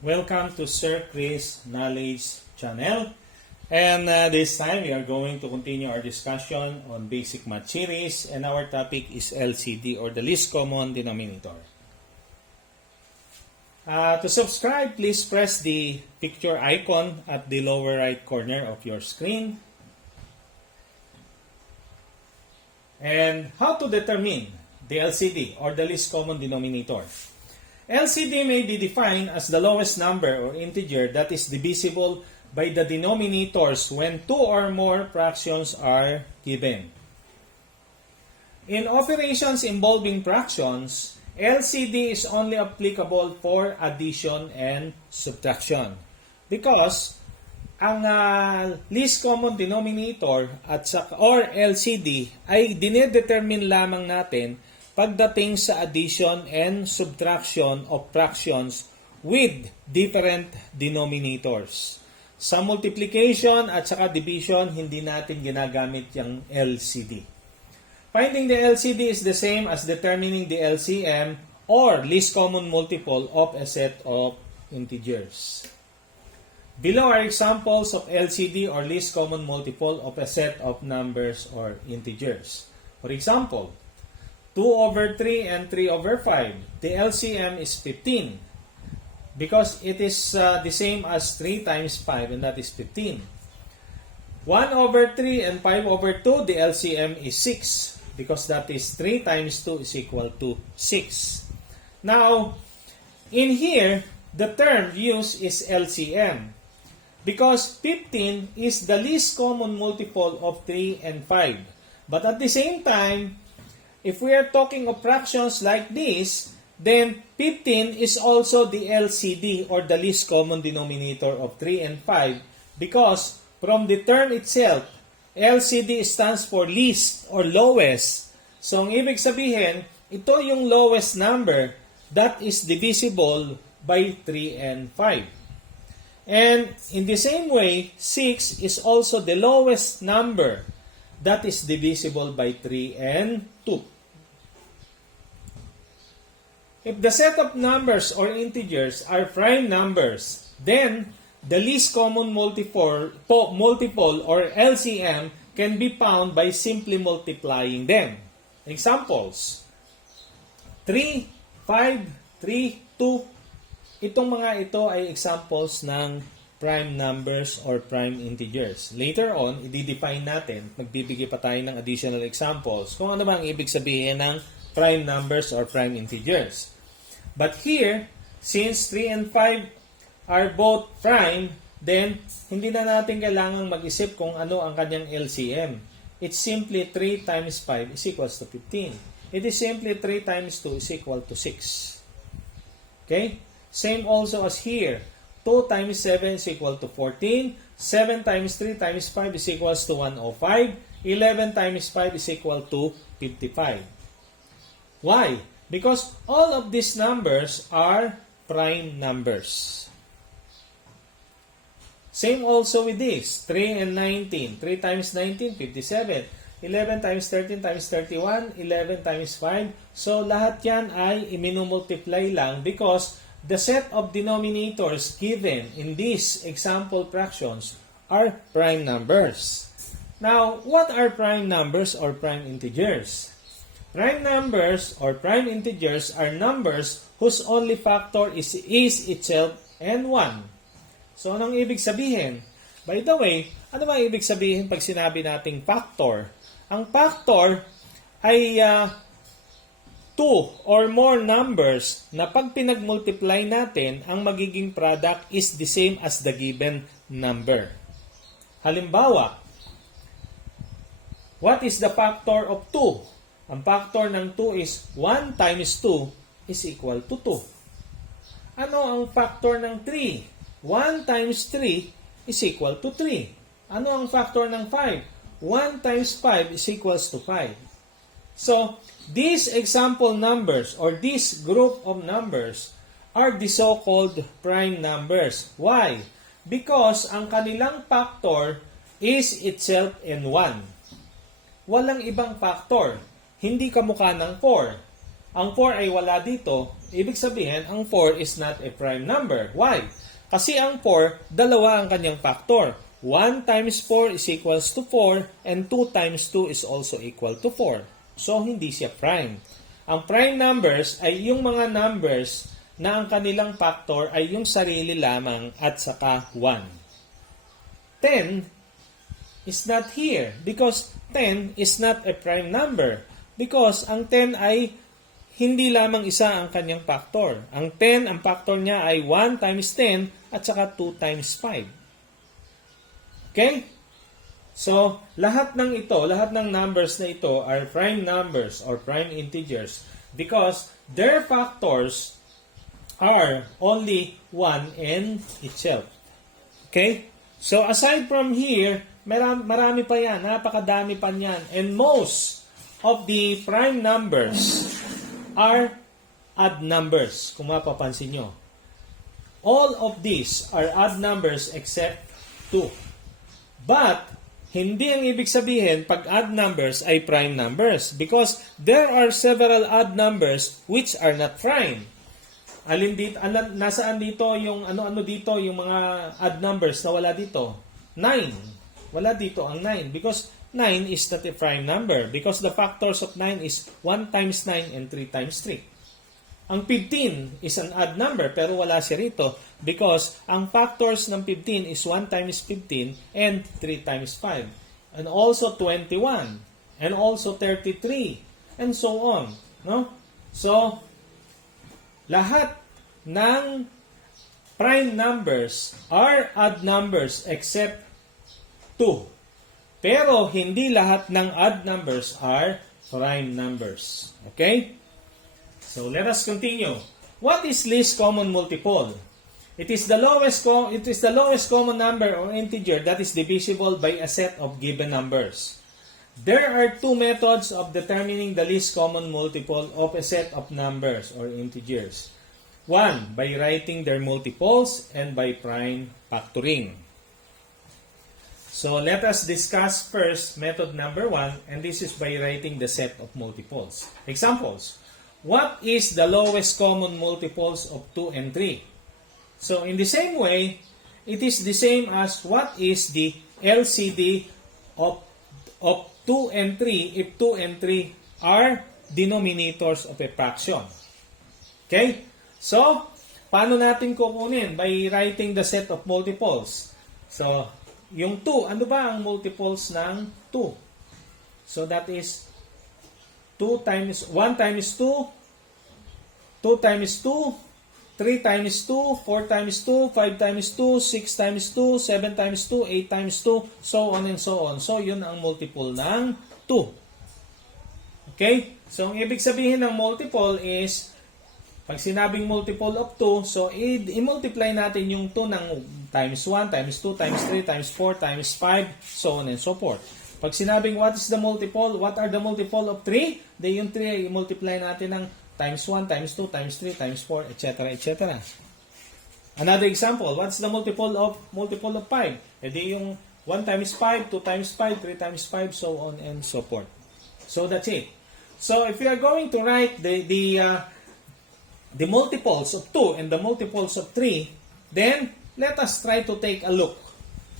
Welcome to Sir Chris Knowledge Channel. And this time we are going to continue our discussion on basic math series, and our topic is LCD, or the least common denominator. To subscribe, please press the picture icon at the lower right corner of your screen. And how to determine the LCD, or the least common denominator. LCD may be defined as the lowest number or integer that is divisible by the denominators when two or more fractions are given. In operations involving fractions, LCD is only applicable for addition and subtraction because ang least common denominator or LCD ay dinedetermine lamang natin pagdating sa addition and subtraction of fractions with different denominators. Sa multiplication at saka division, hindi natin ginagamit yung LCD. Finding the LCD is the same as determining the LCM or least common multiple of a set of integers. Below are examples of LCD or least common multiple of a set of numbers or integers. For example, 2 over 3 and 3 over 5. The LCM is 15 because it is the same as 3 times 5, and that is 15. 1 over 3 and 5 over 2, the LCM is 6 because that is 3 times 2 is equal to 6. Now, in here, the term used is LCM because 15 is the least common multiple of 3 and 5. But at the same time, if we are talking of fractions like this, then 15 is also the LCD or the least common denominator of 3 and 5 because from the term itself, LCD stands for least or lowest. So, ang ibig sabihin, ito yung lowest number that is divisible by 3 and 5. And in the same way, 6 is also the lowest number that is divisible by 3 and 2. If the set of numbers or integers are prime numbers, then the least common multiple or LCM can be found by simply multiplying them. Examples: 3, 5, 3, 2. Itong mga ito ay examples ng prime numbers or prime integers. Later on, i-define natin, magbibigay pa tayo ng additional examples kung ano ba ang ibig sabihin ng prime numbers or prime integers. But here, since 3 and 5 are both prime, then hindi na natin kailangang mag-isip kung ano ang kanyang LCM. It's simply 3 times 5 is equals to 15. It is simply 3 times 2 is equal to 6. Okay? Same also as here. 2 times 7 is equal to 14. 7 times 3 times 5 is equals to 105. 11 times 5 is equal to 55. Why? Because all of these numbers are prime numbers. Same also with this. 3 and 19. 3 times 19, 57. 11 times 13 times 31, 11 times 5. So, lahat yan ay iminumultiply lang because the set of denominators given in these example fractions are prime numbers. Now, what are prime numbers or prime integers? Prime numbers or prime integers are numbers whose only factor is itself and 1. So, anong ibig sabihin? By the way, ano ba ibig sabihin pag sinabi nating factor? Ang factor ay 2 or more numbers na pag pinag-multiply natin, ang magiging product is the same as the given number. Halimbawa, what is the factor of 2? Ang factor ng 2 is 1 times 2 is equal to 2. Ano ang factor ng 3? 1 times 3 is equal to 3. Ano ang factor ng 5? 1 times 5 is equals to 5. So, these example numbers or this group of numbers are the so-called prime numbers. Why? Because ang kanilang factor is itself and 1. Walang ibang factor. Hindi kamukha ng 4. ang 4 ay wala dito, ibig sabihin, ang 4 is not a prime number. Why? Kasi ang 4, dalawa ang kanyang factor. 1 times 4 is equals to 4 and 2 times 2 is also equal to 4. So, hindi siya prime. Ang prime numbers ay yung mga numbers na ang kanilang factor ay yung sarili lamang at saka 1. 10 is not here because 10 is not a prime number because ang 10 ay hindi lamang isa ang kanyang factor. Ang 10, ang factor niya ay 1 times 10 at saka 2 times 5. Okay? So, lahat ng numbers na ito are prime numbers or prime integers because their factors are only 1 in itself. Okay? So, aside from here, marami pa yan. Napakadami pa yan. And most of the prime numbers are odd numbers, kung mapapansin nyo. All of these are odd numbers except 2. But, hindi ang ibig sabihin pag odd numbers ay prime numbers because there are several odd numbers which are not prime. Nasaan dito yung ano dito yung mga odd numbers na wala dito? 9. Wala dito ang 9 because 9 is not a prime number because the factors of 9 is 1 times 9 and 3 times 3. Ang 15 is an odd number pero wala siya rito because ang factors ng 15 is 1 times 15 and 3 times 5. And also 21 and also 33 and so on. No? So, lahat ng prime numbers are odd numbers except 2. Pero hindi lahat ng odd numbers are prime numbers. Okay? So let us continue. What is least common multiple? It is the lowest common number or integer that is divisible by a set of given numbers. There are two methods of determining the least common multiple of a set of numbers or integers. One, by writing their multiples and by prime factoring. So let us discuss first method number 1, and this is by writing the set of multiples. Examples. What is the lowest common multiples of 2 and 3? So in the same way, it is the same as what is the LCD of 2 and 3 if 2 and 3 are denominators of a fraction. Okay? So, paano natin kukunin? By writing the set of multiples. So, yung 2, ano ba ang multiples ng 2? So, that is 1 times 2, 2 times 2, 3 times 2, 4 times 2, 5 times 2, 6 times 2, 7 times 2, 8 times 2, so on and so on. So, yun ang multiple ng 2. Okay? So, ang ibig sabihin ng multiple is, pag sinabing multiple of 2, so i-multiply natin yung 2 ng times 1, times 2, times 3, times 4, times 5, so on and so forth. Pag sinabing what is the multiple, what are the multiple of 3? Then yung 3 ay i-multiply natin ng times 1, times 2, times 3, times 4, etc., etc. Another example, what's the multiple of 5? E di yung 1 times 5, 2 times 5, 3 times 5, so on and so forth. So that's it. So if we are going to write the multiples of 2 and the multiples of 3, then let us try to take a look.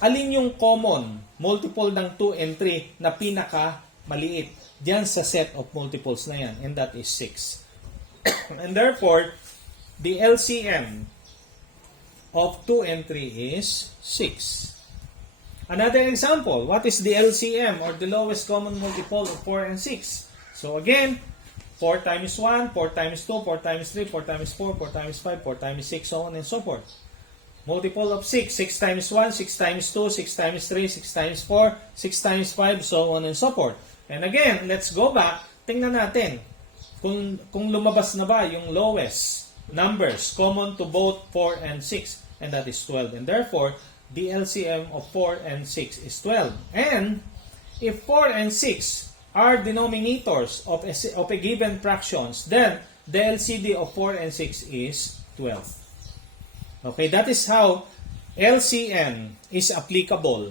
Alin yung common multiple ng 2 and 3 na pinaka maliit diyan sa set of multiples na yan, and that is 6. And therefore, the LCM of 2 and 3 is 6. Another example, what is the LCM or the lowest common multiple of 4 and 6? So again, 4 times 1, 4 times 2, 4 times 3, 4 times 4, 4 times 5, 4 times 6, so on and so forth. Multiple of 6, 6 times 1, 6 times 2, 6 times 3, 6 times 4, 6 times 5, so on and so forth. And again, let's go back. Tingnan natin kung lumabas na ba yung lowest numbers common to both 4 and 6, and that is 12. And therefore, the LCM of 4 and 6 is 12. And if 4 and 6 are denominators of a given fractions, then the LCD of 4 and 6 is 12. Okay, that is how LCM is applicable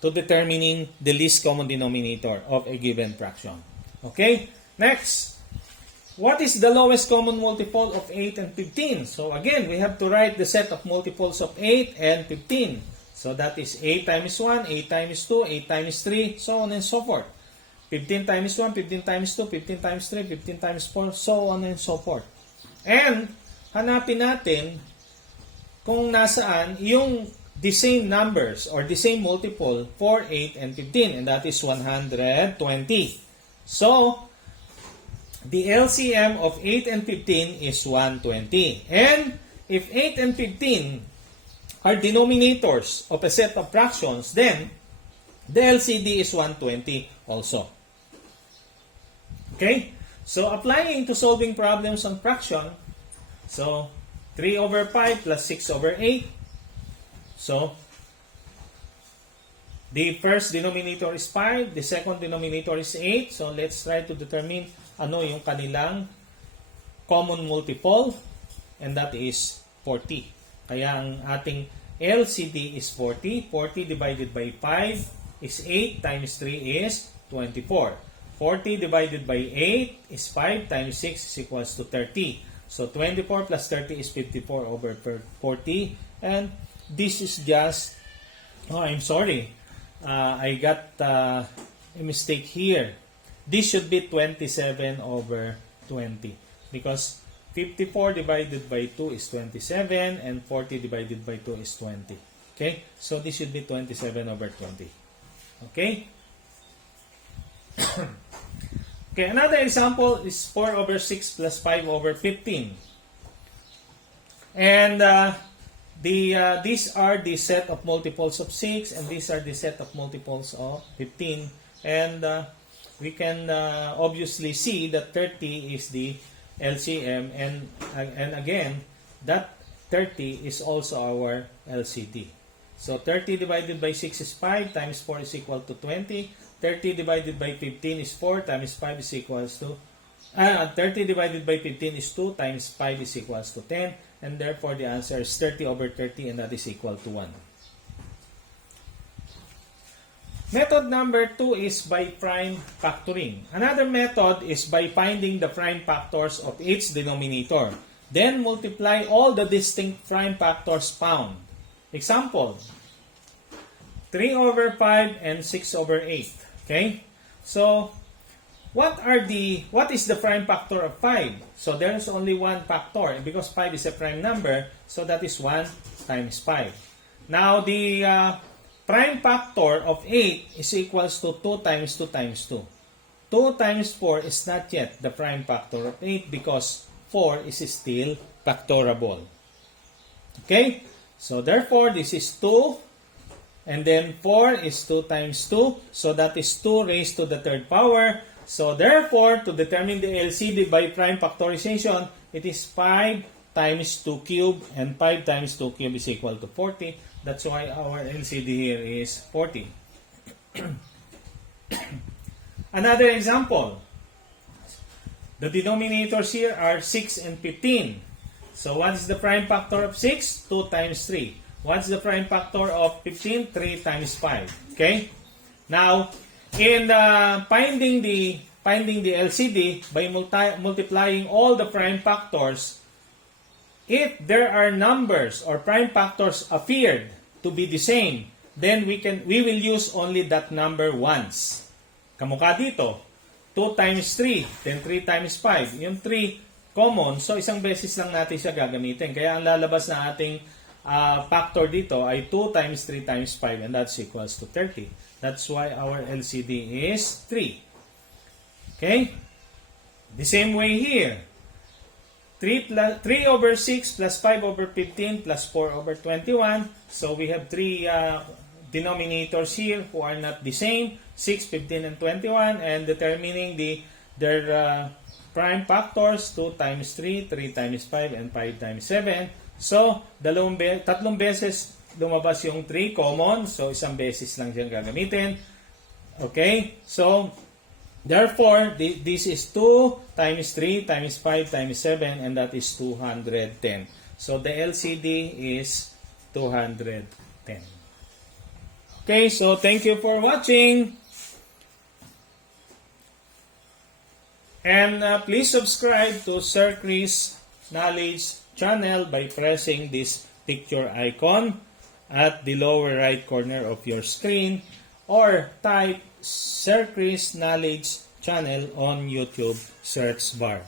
to determining the least common denominator of a given fraction. Okay, next. what is the lowest common multiple of 8 and 15? So again, we have to write the set of multiples of 8 and 15. So that is 8 times 1, 8 times 2, 8 times 3, so on and so forth. 15 times 1, 15 times 2, 15 times 3, 15 times 4, so on and so forth. And hanapin natin kung nasaan yung the same numbers or the same multiple for 8 and 15, and that is 120. So, the LCM of 8 and 15 is 120. And if 8 and 15 are denominators of a set of fractions, then the LCD is 120 also. Okay? So, applying to solving problems on fraction, so 3 over 5 plus 6 over 8. So, the first denominator is 5, the second denominator is 8. So, let's try to determine ano yung kanilang common multiple, and that is 40. Kaya ang ating LCD is 40. 40 divided by 5 is 8 times 3 is 24. 40 divided by 8 is 5 times 6 is equals to 30. So, 24 plus 30 is 54 over 40. And this is just, oh, I'm sorry. I got a mistake here. This should be 27 over 20. Because 54 divided by 2 is 27 and 40 divided by 2 is 20. Okay? So, this should be 27 over 20. Okay? Okay, another example is 4 over 6 plus 5 over 15. And these are the set of multiples of 6, and these are the set of multiples of 15. And we can obviously see that 30 is the LCM, and again, that 30 is also our LCD. So 30 divided by 6 is 5, times 4 is equal to 20. 30 divided by 15 is 4, times 5 is equals to 30 divided by 15 is 2, times 5 is equals to 10, and therefore the answer is 30 over 30, and that is equal to 1. Method number 2 is by prime factoring. Another method is by finding the prime factors of each denominator. Then multiply all the distinct prime factors found. Example, 3 over 5 and 6 over 8. Okay? So, what is the prime factor of 5? So, there is only one factor. Because 5 is a prime number, so that is 1 times 5. Now, the prime factor of 8 is equals to 2 times 2 times 2. 2 times 4 is not yet the prime factor of 8 because 4 is still factorable. Okay? So, therefore, this is 2. And then 4 is 2 times 2. So, that is 2 raised to the third power. So, therefore, to determine the LCD by prime factorization, it is 5 times 2 cube. And 5 times 2 cube is equal to 40. That's why our LCD here is 40. Another example. The denominators here are 6 and 15. So, what is the prime factor of 6? 2 times 3. What's the prime factor of 15? 3 times 5. Okay? Now, in finding the LCD by multiplying all the prime factors, if there are numbers or prime factors appeared to be the same, then we will use only that number once. Kamukha dito, 2 times 3, then 3 times 5. Yung 3 common, so isang beses lang natin siya gagamitin. Kaya ang lalabas na ating factor dito ay 2 times 3 times 5, and that's equals to 30. That's why our LCD is 3. Okay? The same way here. 3 over 6 plus 5 over 15 plus 4 over 21. So we have 3 denominators here who are not the same. 6, 15, and 21. And determining their prime factors, 2 times 3, 3 times 5, and 5 times 7. So, tatlong beses lumabas yung 3 common. So, isang beses lang siyang gagamitin. Okay? So, therefore, this is 2 times 3 times 5 times 7, and that is 210. So, the LCD is 210. Okay, so thank you for watching. And please subscribe to Sir Chris Knowledge channel by pressing this picture icon at the lower right corner of your screen, or type Sir Chris Knowledge channel on YouTube search bar.